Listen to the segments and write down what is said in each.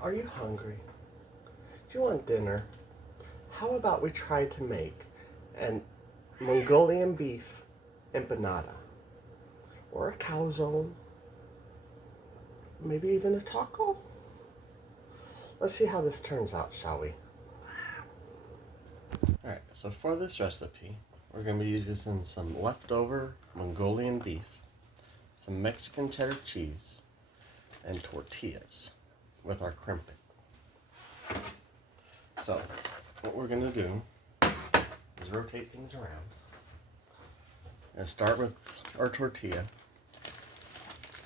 Are you hungry? Do you want dinner? How about we try to make an Mongolian beef empanada? Or a calzone? Maybe even a taco? Let's see how this turns out, shall we? Alright, so for this recipe, we're going to be using some leftover Mongolian beef, some Mexican cheddar cheese, and tortillas with our crimpit. So, what we're going to do is rotate things around. And start with our tortilla.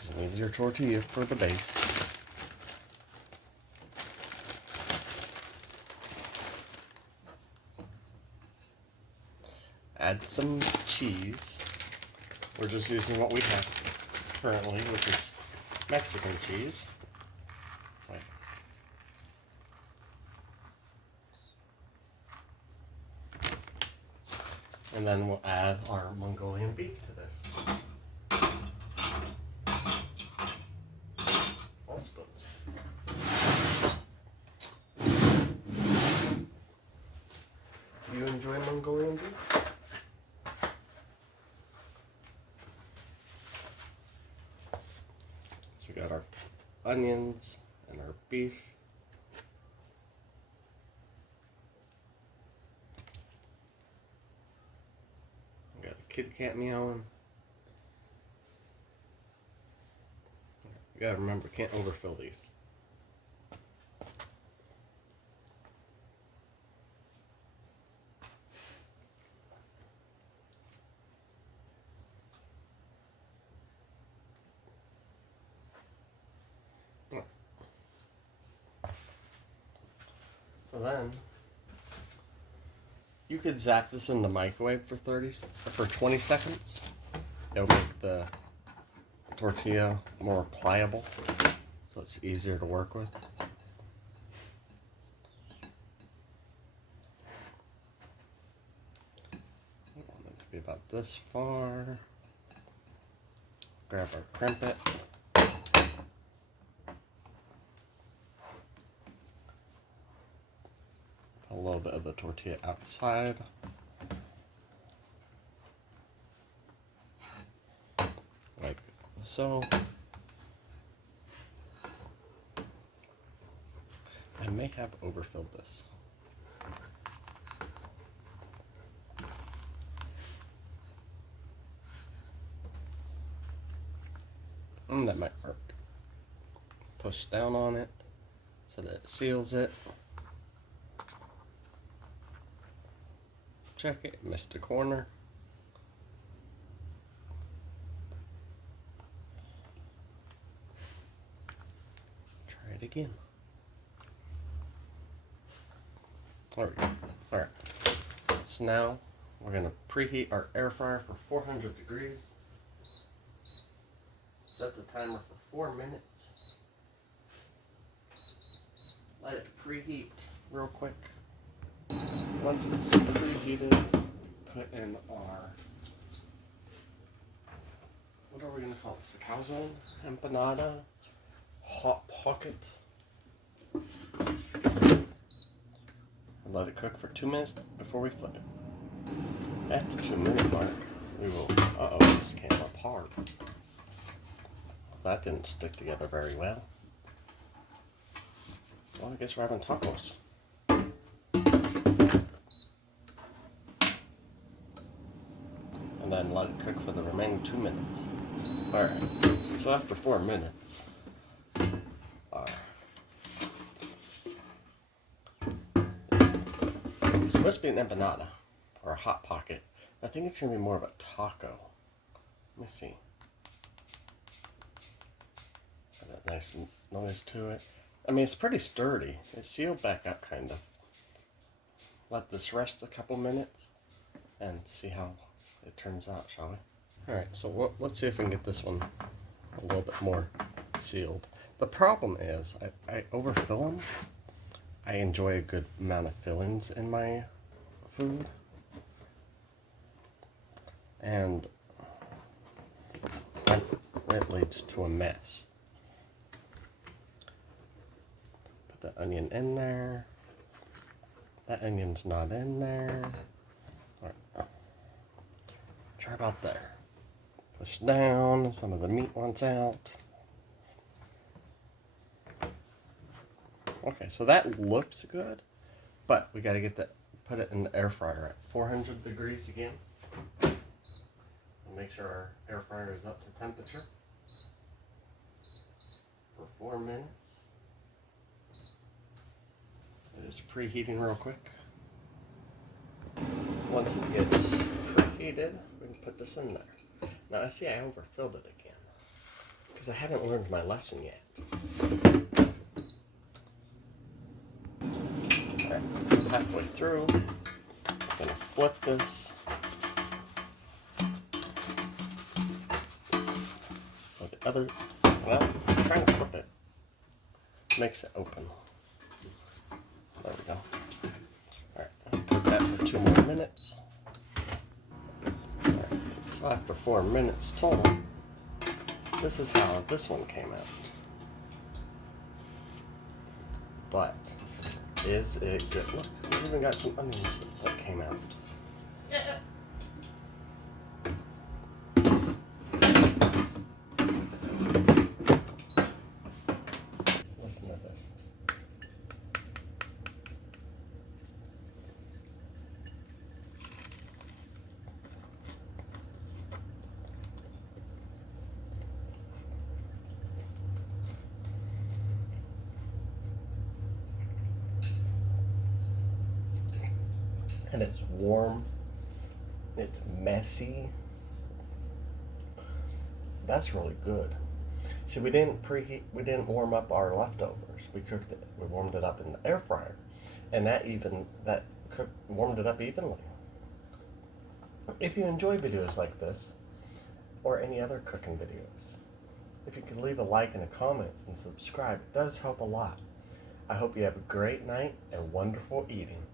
You need your tortilla for the base. Add some cheese. We're just using what we have currently, which is Mexican cheese. And then we'll add our Mongolian beef to this. All spoons. Do you enjoy Mongolian beef? So we got our onions and our beef. We got a kitty cat meowing. You gotta remember, can't overfill these. So then, you could zap this in the microwave for 20 seconds. It'll make the tortilla more pliable, so it's easier to work with. I want it to be about this far. Grab our crimpit. A little bit of the tortilla outside. Like so. I may have overfilled this. And that might work. Push down on it so that it seals it. Check it, missed a corner. Try it again. There we go. Alright. So now we're going to preheat our air fryer for 400 degrees. Set the timer for 4 minutes. Let it preheat real quick. Once it's preheated, put in our, what are we going to call this? A calzone, empanada, hot pocket. And let it cook for 2 minutes before we flip it. At the 2-minute mark, we will, this came apart. That didn't stick together very well. Well, I guess we're having tacos. And then let it cook for the remaining 2 minutes. Alright, so after 4 minutes, it's supposed to be an empanada, or a hot pocket. I think it's going to be more of a taco. Let me see. Got that nice noise to it. I mean, it's pretty sturdy. It's sealed back up, kind of. Let this rest a couple minutes and see how it turns out, shall we? Alright, so let's see if we can get this one a little bit more sealed. The problem is, I overfill them. I enjoy a good amount of fillings in my food. And it leads to a mess. got the onion in there. That onion's not in there. All right. Try about there. Push down, some of the meat wants out. Okay, so that looks good, but we got to get that, put it in the air fryer at 400 degrees again. So make sure our air fryer is up to temperature for 4 minutes. It is preheating real quick. Once it gets preheated, we can put this in there. Now I see I overfilled it again because I haven't learned my lesson yet. Alright, so halfway through, I'm gonna flip this. So the other, well, I'm trying to flip it. Makes it open. There we go. Alright, cook that for 2 more minutes. Alright, so after 4 minutes total, this is how this one came out. But is it good? Look, we even got some onions that came out. Listen to this. And it's warm, it's messy. That's really good. See, we didn't warm up our leftovers. We cooked it, we warmed it up in the air fryer, and warmed it up evenly. If you enjoy videos like this, or any other cooking videos, if you could leave a like and a comment and subscribe, it does help a lot. I hope you have a great night and wonderful eating.